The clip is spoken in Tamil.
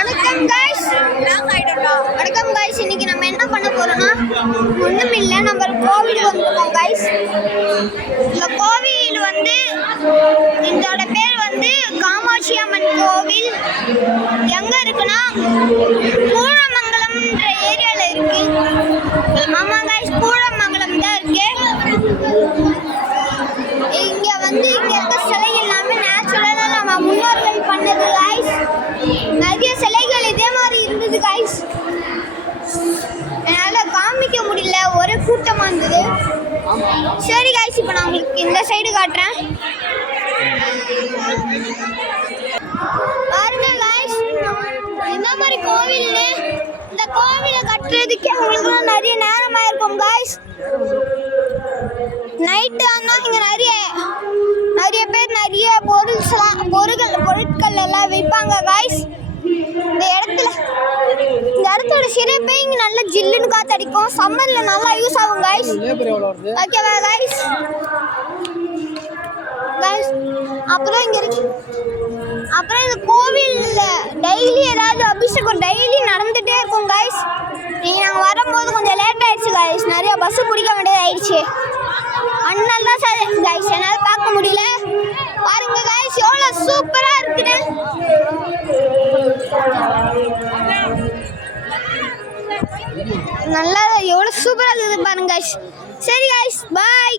வணக்கம் गाइस வணக்கம் गाइस இன்னைக்கு நம்ம என்ன பண்ண போறோம்னா ஒண்ணுமில்ல நம்ம கோவில் வந்திருக்கோம் गाइस இந்த கோவில் வந்து இதோட பேர் வந்து காமாட்சி அம்மன் கோவில் எங்க இருக்குன்னா பூரமங்கலம்ன்ற ஏரியால இருக்கு ஆமா गाइस பூரமங்கலம் தான் இருக்கு இங்க இருக்க சிலை எல்லாமே நேச்சுரலா நம்ம முன்னோர்கள் பண்ணது गाइस நிறைய சிலைகள் இதே மாதிரி இருந்தது गाइस என்னால காமிக்க முடியல ஒரே கூட்டமா இருந்தது சரி गाइस இப்போ நான் உங்களுக்கு இந்த சைடு காட்டுறேன் பாருங்க गाइस இந்த மாதிரி கோவில்ல இந்த கோவிலை கட்டுறதுக்கு உங்களுக்கு நிறைய நேரம் ஆயிருக்கும் गाइस நைட் ஆனா இங்க நிறைய பேர் நிறைய பொருட்கள் எல்லாம் விற்பாங்க गाइस இந்த இடத்தோட சிறப்பே இங்க நல்ல ஜில்லுன்னு காத்தடிக்கும் சம்மர்ல நல்லா யூஸ் ஆகும் गाइस ஓகேவா गाइस அப்புறம் இங்க இருக்கு அப்புறம் இந்த கோவில்ல டெய்லி ஏதாவது அபிஷேகம் டெய்லி நடந்துட்டே இருக்கும் गाइस நாங்க வரும்போது கொஞ்சம் லேட் ஆயிடுச்சு गाइस நிறைய பஸ் பிடிக்க வேண்டியது ஆயிடுச்சு அதனால தான் गाइस என்னால பார்க்க முடியல பாருங்க गाइस எவ்வளவு சூப்பரா இருக்குன்னு நல்லா எவ்வளவு சூப்பரா இருக்குது பாருங்க गाइस சரி गाइस பை